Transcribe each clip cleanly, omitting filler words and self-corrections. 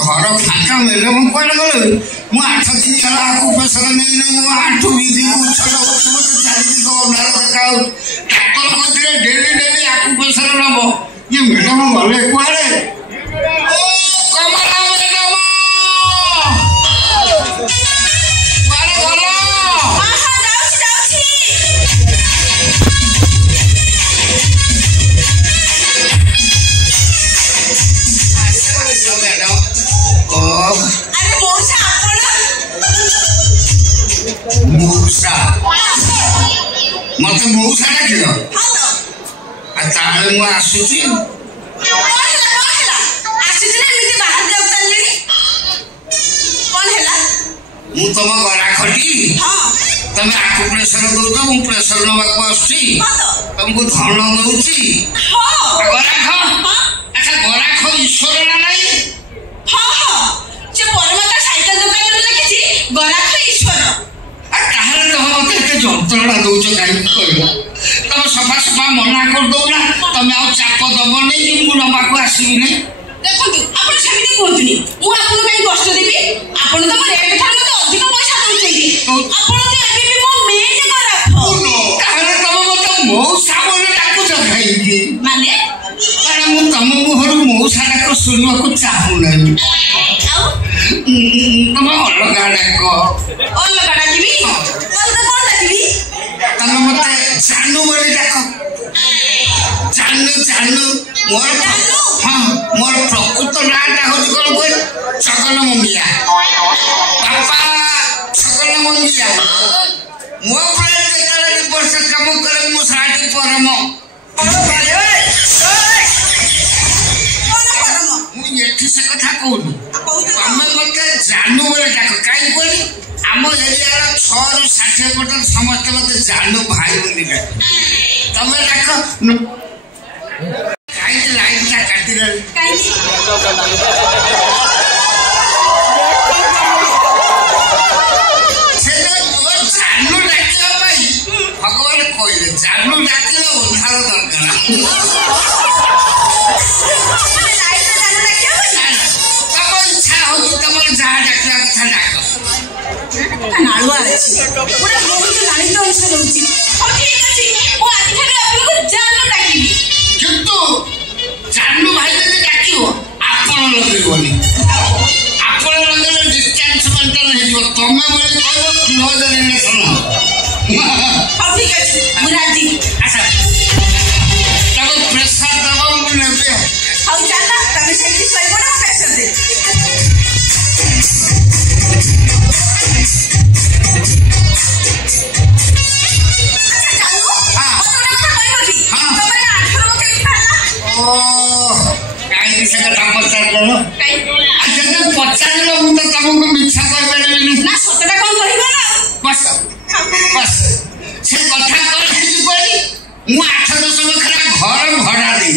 घर फाँका मिले मुझे गल मु 8 दिन है आपको प्रेसर नहीं आठू विधि उछल डाक्तर डेली डेली आपको प्रेसर नब ये मैडम गले कुआड़े मौसा मत मौसा डाक मु आसुची मु तुम गला खटी तुम आपको प्रेसर दौ मु प्रेसर नवाक आसुची तुमको धन दौची गराख अच्छा गराख ईश्वर ना नहीं जंत्रणा दौच कहीं तुम सफा सफा मना कर दौना तुम आ चाप दब नहीं कि नवाक आसबि नहीं देखो आपण सेमिति कहतुनी मु आपन कहीं कष्ट देबी आपण तो रेट ठार मते अधिक पैसा दउछेंदी आपण तो एबी भी मो मेन को राखो ताहले तुम मते मौसा बोले डाकुछ खाइकी माने मु तुम मुहर मौसा डाक सुनवा को चाहू नहीं तुम अलग डाक डाकिबी तम मते जानू बोली डाक जानू जानू मोर हाँ मोर प्रकृत नाटा हूँ कौन बोल छगन मंगिया पापा छगन मंगिया मो प्रेम जेतले वर्ष काम करे मु साटी परम मु एठी से कथा कहूनी तमे मते जानू बोली डाक काई बोली आम एरिया 6 ରୁ 60 पर्यंत समस्त मत जानू भाई बोली डाक तमे डाक काई लाइन ता काटी रे काई से जानू डाकियो भाई भगवान कहले जानू डाकियो उद्धार दरकार लाइन से जानू डाकियो तब इच्छा हो तमर जा डाकिया कथा डाक नाळुआ अछि पूरा बहुत लाइन तो अंश रहउची और ठीक अछि ओ आदि थारे आपको जानू डाकिबी किंतु जानू भाई जदि डाकियो आपण लगेबोनी आपण लगेले डिस्टेंस मेंटेन हेजिबो तमे बोली कहबो क्लोज रिलेशन और ठीक अछि मुरादी अच्छा तब प्रेशर दबो मु नेबे हाउ जाना तमे सेठी सइबो ना प्रेशर दे पचार मुझे तुमको मिछा कही ना सतटा कौन कहबो ना बस बस से कथा कही मु 8-10 खरा घर भड़ा दे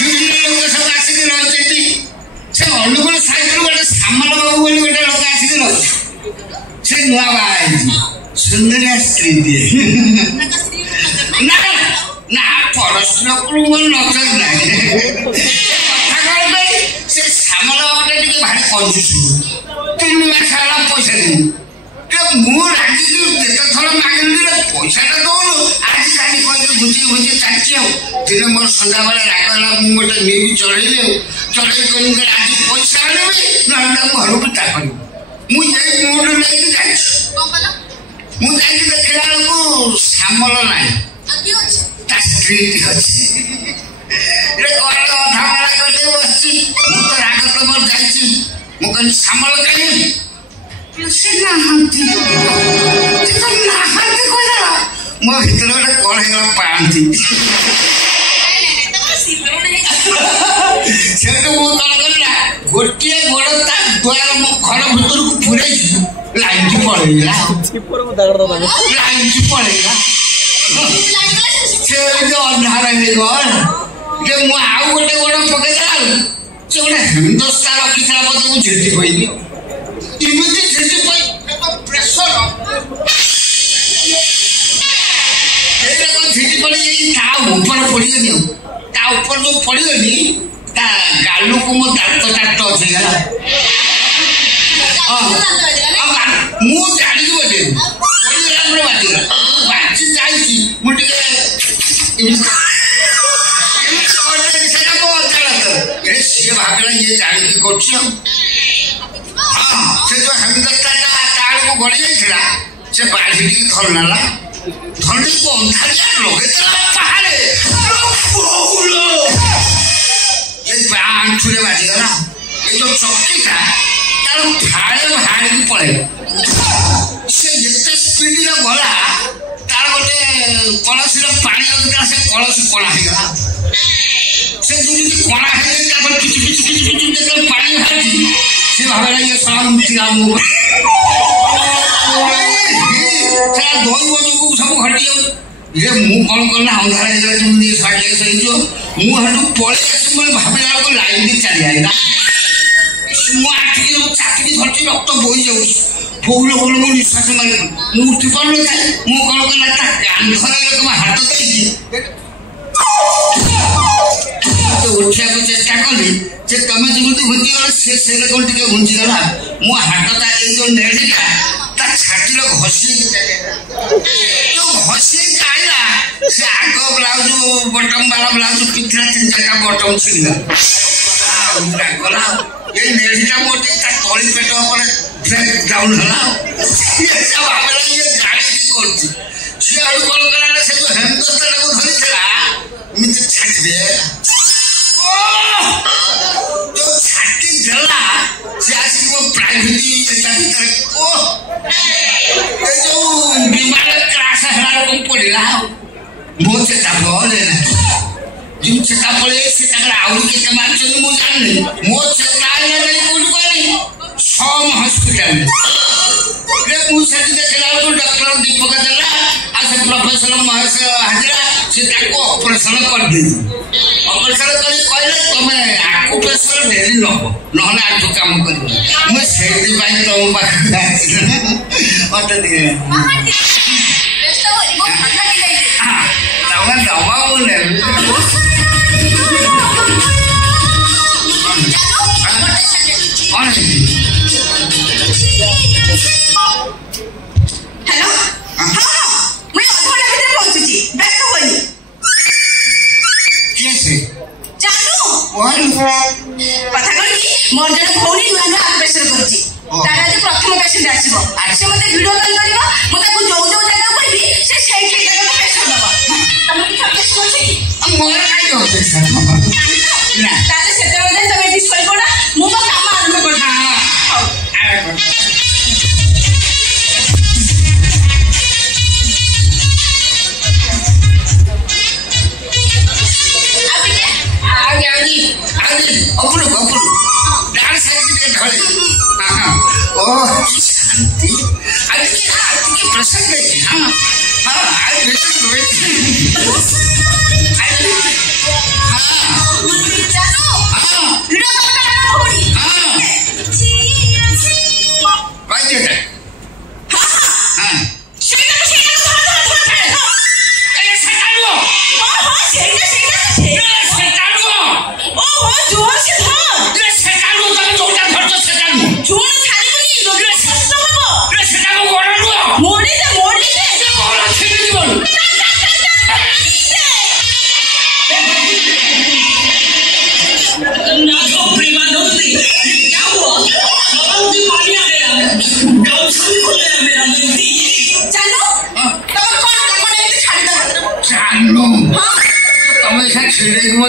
বিভিন্ন লোক सब आसिक रही से अनुकूल साइड गोटे सामल बाबू बोली गोटे लोक आसिक रही से नुआ बाई सुंदरिया स्त्री दिए ना ना पड़ोस लोक नजर ना से सामल बाबा टिके भारी कंजूस 3 मास सारा पैसा दे मु रागी जेते थर मागिली पैसाटा दौनु आज काली कह बुझी बुझी चाची दिन मोर संध्या बेले रागला मु गोटे नेबी चढ़ेली चढ़े कर आज पैसा नेबी ना घर पिता कर मु यही मूड लेके जाई मु जाई देखला को सामल नाही ता स्त्री अछि रे कोरा धामला करते बसची मु तो राग तो मोर जाईची मु कहि सामल कहि से ना हंती तो ना हंती कोला मो भीतर गोटे कौन है पांती से तो मु कल करला गोटिए गोड़ ता द्वार घर भीतर को पुरे लाइन की पड़ेला छिपर में दगड़ दो लाइन की पड़ेला से जो अंधार है घर जे मु आउ गोटे गोड़ पके दाल से गोटे हिंदुस्तान रखितला मते मु झेटी पइली इमिति झेटी पइ प्रेशर झेटी पड़ी ता ऊपर पड़ी ता ऊपर जो पड़ी ତା ଗାଲୁକୁ ମୋ ଦାନ୍ତ ଚାଟ ଅଛି ହେଲା ମୁଁ ଜାଣିକି ବଜେଇବି ଆମର ବାଜିଗଲା ବାଜି ଯାଇଛି ମୁଁ ଟିକେ ସେଟା ମୋ ଅଜାଣତ ସିଏ ଭାବିଲା ଇଏ ଜାଣିକି କରୁଛି ଆଉ ସେ ଯୋଉ ହେମଦସ୍ତାଟା ତା ଆଡ଼କୁ ଗଳି ଯାଇଥିଲା ସେ ବାଢି ଟିକେ ଧରି ନେଲା ଧରି ଅନ୍ଧାରିଆ ଲଗେଇଥିଲା ପାହାଡ଼େ ଏଇ ଆଣ୍ଠୁରେ ବାଜିଗଲା ଏଇ ଯୋଉ ଚକିଟା ତାର ଫାଳେ ବାହାରିକି ପଳେଇଲା ସେ ଏତେ ସ୍ପିଡରେ ଗଲା ତାର ଗୋଟେ କଳସୀର ପାଣି ରଖିଥିଲା ସେ କଳସୀ କଣା ହେଇଗଲା ସେ ଯେମିତି କଣା ହେଇଗଲା ତାପରେ କିଛି ଯେତେବେଳେ ପାଣି ବାହାରିଛି ସେ ଭାବିଲା ଇଏ ସାରା ମୁତିଲା ମୋ ସେଟା ଦୈବ ଯୋଗୁ ସବୁ ଘଟି ଯାଉଛି ଇଏ ମୁଁ କଣ କଲା ଅନ୍ଧାର ହେଇଗଲା ଯେମିତି ସାଇଡ୍ ହେଇଯିବ ମୁଁ ହେଠୁ ପଳେଇ ଆସିବି ବୋଲି ଭାବିଲା ବେଳକୁ ଲାଇନ୍ ବି ଚାଲିଆଇଲା ମୁଁ ଆଖିକି ଚାକିରି ଧରିଛି ରକ୍ତ ବୋହି ଯାଉଛି ଫଉଲ ଫଉଲ ମୁଁ ନିଶ୍ୱାସ ମାରି ମୁଁ ଉଠି ପାରୁନଥାଏ ମୁଁ କଣ କଲା ତା କାନ୍ଧରେ ମୋ ହାତ ଦେଇଛି ଉଠିବାକୁ ଚେଷ୍ଟା କଲି ଯେ ତମେ ଯେମିତି ଘୁଞ୍ଚିଗଲ ସେ କଣ ଟିକେ ଘୁଞ୍ଚିଗଲା ମୋ ହାତଟା ଏଇ ଯୋଉ ନେଳିଟା ତା ଛାତିର ଘଷିକି ଯୋଉ ଘଷିକି ଆଇଲା ସେ ଆଗ ବ୍ଲାଉଜ ବଟମ ବାଲା ବ୍ଲାଉଜ ପିଠିରେ 3-4ଟା ବଟମ ଛିଡ଼ିଗଲା ଗଲା ଏଇ ନେଳିଟା ମୋ ଟିକେ ତା ତଳି ପେଟ ଉପରେ ବ୍ରେକ୍ ଡାଉନ୍ ହେଲା ଭାବିଲା ଇଏ ଜାଣିକି କରୁଛି ସିଏ ଆଡୁ କଣ କଲା ସେ ଯୋଉ ହେମଦସ୍ତାଟାକୁ ଧରିଥିଲା ଏମିତି ଛାଟିଦିଏ ଯୋଉ ଛାଟି ଦେଲା ସେ ଆସିକି ମୋ ପ୍ରାଇଭେଟ ଏଟା ଭିତରେ ଏ ଯୋଉ ବିମାନ କ୍ରାସ୍ ହେଲା ବେଳକୁ ପଡ଼ିଲା ମୋ ଚେତା ପଳେଇଲା ଯେଉଁ ଚେତା ପଳେଇ ସେ ତାଙ୍କର ଆହୁରି କେତେ ମାରିଛନ୍ତି ମୁଁ ଜାଣିନି ମୋ ଚେତା ଆଇଲା ଯାଇ କୋଉଠି କହିଲି ସମ ହସ୍ପିଟାଲରେ ମୁଁ ସେଠି ଦେଖିଲା ବେଳକୁ ଡକ୍ଟର ଦୀପକ ଦେଲା ଆଉ ସେ ପ୍ରଫେସର ମହେଶ ହାଜିରା ସେ ତାକୁ ଅପରେସନ କରିଦେଇଛି ଅପରେସନ କରି କହିଲେ ତମେ ଆକୁ ପ୍ରେସର ଡେରି ନବ ନହେଲେ ଆଠୁ କାମ କରିବ ମୁଁ ସେଇଥିପାଇଁ ତମ ପାଖରେ ଆସିଲି ମତେ ଟିକେ ତମେ ଦବା ମୁଁ ନେବି କଥା କଣ କି ମୋର ଜଣେ ଭଉଣୀ ନୂଆ ନୂଆ ଅପରେସନ କରୁଛି ତାର ଆଜି ପ୍ରଥମ ପେସେଣ୍ଟ ଆସିବ ସେ ମତେ ଭିଡିଓ କଲ୍ କରିବ ମୁଁ ତାକୁ ଯୋଉ ଯୋଉ ଜାଗା କହିବି ସେ ସେଇଠି ଜାଗାକୁ ପେସେଣ୍ଟ ଦବ ତମେ କିଛି ଅପରେସନ ଅଛି କି ମୋର କାଇଁ ଅପରେସନ ନା ତାହେଲେ ସେତେବେଳେ ତମେ ଏଠି ଶୋଇପଡ ମୁଁ ମୋ କାମ ଆରମ୍ଭ କରିବି शांति प्रसन्न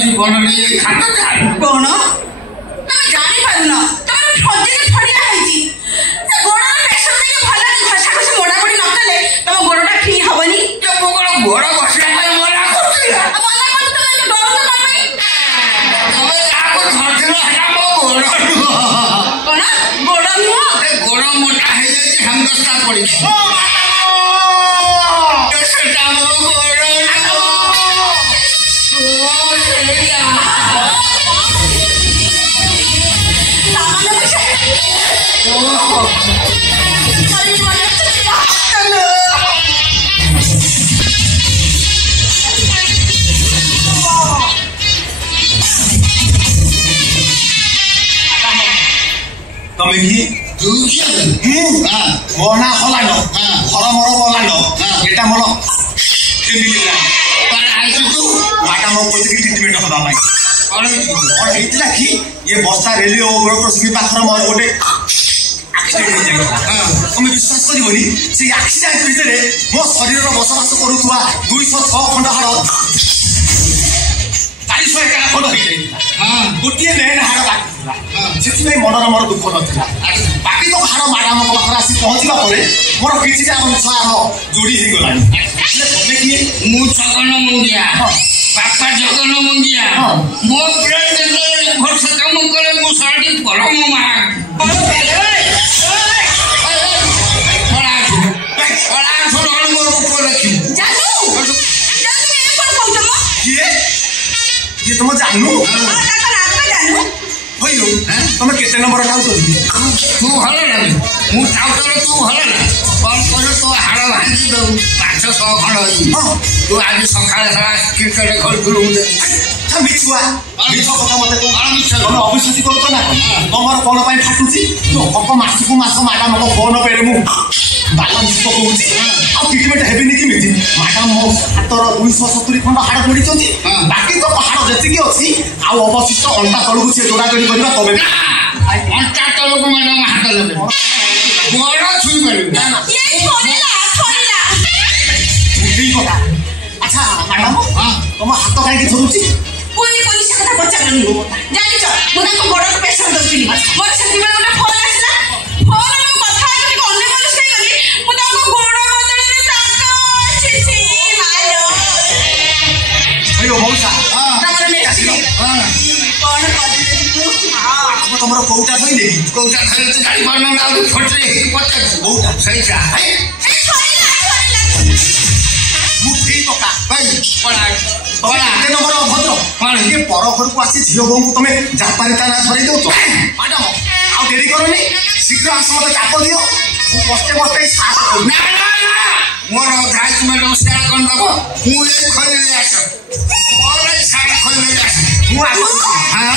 जीवन खाता कौन तुम जापार तुम फजिके फड़िया गोड़ प्रेसर देखे भल घसा घसी मोड़ा मोड़ी नकले तुम गोड़टा फ्री हेनी गोड़ घसा मना कौन गोड़ नुह गोड़ मोटा हो जाए हेमदस्ता पड़ी দেখি ମୋ ନାଁ ହଲାଣ୍ଡ ଘର ମୋର ବଲାଣ୍ଡ ଏଟା ମୋର ଫ୍ୟାମିଲି ମାଟା ମୋ କତିକି ଟ୍ରିଟମେଣ୍ଟ ହେବା ପାଇଁ କ'ଣ ହେଇଥିଲା କି ଇଏ ବର୍ଷା ରେଲି ଓଭର କ୍ରସିଂ ପାଖରେ ମୋର ଗୋଟେ ଆକ୍ସିଡେଣ୍ଟ ହେଇଯାଇଥିଲା ତମେ ବିଶ୍ୱାସ କରିବନି ସେଇ ଆକ୍ସିଡେଣ୍ଟ ଭିତରେ ମୋ ଶରୀରର ବସବାସ କରୁଥିବା 206 ଖଣ୍ଡ ହାଡ଼ 411 ଖଣ୍ଡ ହେଇଯାଇଥିଲା ଗୋଟିଏ ମେନ୍ ହାଡ଼ ବାକି ଥିଲା ସେଥିପାଇଁ ମନର ମୋର ଦୁଃଖ ନଥିଲା ବାକି ତ ହାଡ଼ ମାଡ଼ାମ ପାଖରେ ଆସି ପହଞ୍ଚିବା ପରେ ମୋର କିଛିଟା ଅଂଶ ଆମ ଯୋଡ଼ି ହେଇଗଲାଣି ତମେ କିଏ ମୁଁ ଜଗନ ମୁଣ୍ଡିଆ ବାପା ଜଗନ ମୁଣ୍ଡିଆ ମୋ ପ୍ରେମ ବର୍ଷ କାମ କରେ ମୁଁ ସାଡ଼ି ପରମ ମା तुम जानू तुम केते नंबर खाऊ तू भल लगे मु खाऊ तू भल लगे कौन कह तो हाड़ भांगी दो 500 खंड तू आज सकाल सारा क्रिकेट खेलुलु मिछुआ मिछ कथा मते तू तमे अविश्वासी करत ना तमर कोन पई फाटुची तो हक मासकु मास मैडम को फोन पेरे मु बालांस पकोउची आ ट्रीटमेंट हेबिनी किमिति मैडम मो हातर 270 खंड हाड़ जोड़ीचंती बाकी तो हाड़ जति अछि आ अवशिष्ट अंटा तळकु से जोड़ा जोड़ी करबा तबे अंटा तळकु मैडम हाथ लगे बड़ा छुई मारे ये छोड़ला ठीक कथा अच्छा मैडम तुम हाथ काई के धरुची कोनी कोनी से कथा पचारनी जानि छ मु ताको बड़ प्रेशर दउथिनी मोर सेति बेला गोटे फोन आसिला फोन मु कथा आछि अन्य मनुष्य से गली मु ताको गोड़ बदलने ताको छी मालो अयो मौसा तमर ने आसिलो कोन करले तू तमर कोउटा थई देगी कोउटा थई तो गाड़ी बनना ना फटरे पचा कोउटा सही जा मुठी पका भाई पड़ा के नंबर भद्र कौन ये पर घर को आसी झियो बों को तमे जापारिता ना धरै दउ तो मैडम आ देरी करनी शीघ्र आस मते चाप दियो मु कष्टे मते साथ ना ना ना मोर गाइस मैडम स्टार्ट कर दबो मु ए खोले आस मोर ए सारा खोले आस मु आ हां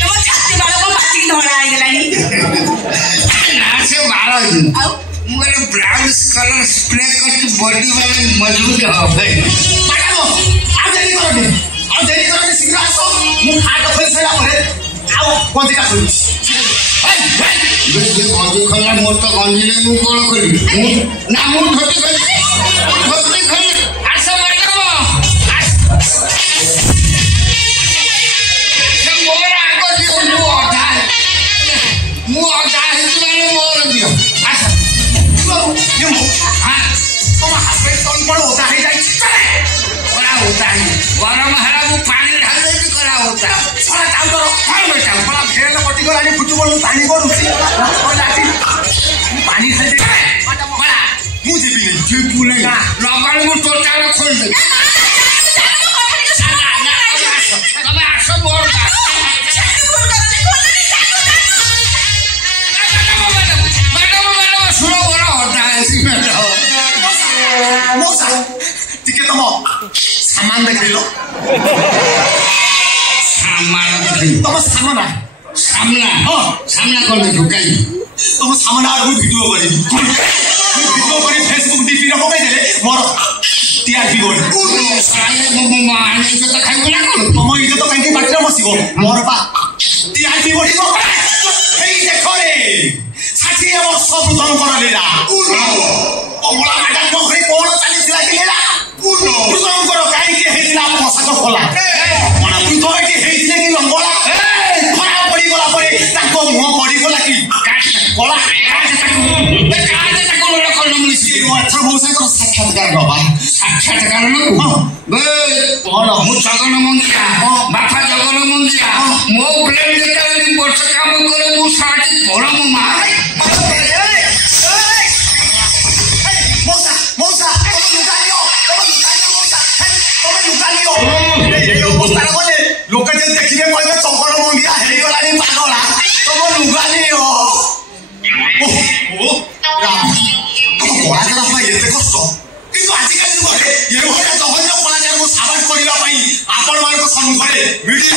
तम छाती बालो को पाची धरा आइ गेलानी ना से बारो आउ मेरे ब्राउन कलर स्प्रे करके बॉडी वाले मजबूत हो भाई मैडम आ देरी करनी शीघ्र आसो मु खाट खोल सला परे आउ गंजीटा खोली ये गंजी खोला मोर तो गंजी ने मु कोन करी ना मु ठोटी खोली आसा मैडम से मोर आगो दियो मु अधा हिजलाने मोर दियो आसा ये मो हां तुम हाथ पे तन पर होता है जाई बड़ा होता है गरम हरा मु पानी ढाल दे करा होता छोड़ा जाऊ तो कौन बेटा बड़ा खेल पटी गलानी फुटबॉल पानी पडुची लाठी पानी खाई मैडम बड़ा मु जेबी चुप नहीं लगन मु टोटाल खोल दे तबे आसो मोर का मैडम सुनो बड़ा होता है सी मैडम मोसा टिके तुम सामान देख लो सामान तुम सामना सामना कर देखो कहीं तुम सामना आड़ वीडियो करी फेसबुक डीपी रे पकाई देले मोर टीआरपी बोल सारे मम्मा आने से तो खाई बोला करो तुम इज्जत तो काहे बाटरे बसिबो मोर बा टीआरपी बोलिबो हेई देखो रे 60 वर्ष बुधन करलेला ओला मैडम को घरे कोन चालीसला किलेला बुधन करो काहे के हेइला पोशाक खोला कोन बुधन के हेइले कि लंगोला खरा पड़ी गला परे ताको मुह पड़ी गला कि कोला काजे ताको रखल नमलिसी अच्छा मौसा को साक्षात्कार बाबा साक्षात्कार न बे कोन मु जगन मंदिरा बापा जगन मंदिरा मो प्रेम देता वर्ष काम करे मु साडी परम मा मौसा लोक जे देखिबे कहबे चंकर मंगिया हेई गलानी पागला तब लुगानी ओ राम तब कोलाजरा भाई एते कष्ट किंतु आजि काली जुगरे ये भलिया जहन्य कोलाजरा को साबास करिबा पई आपण मानको सम्मुखरे मिडिल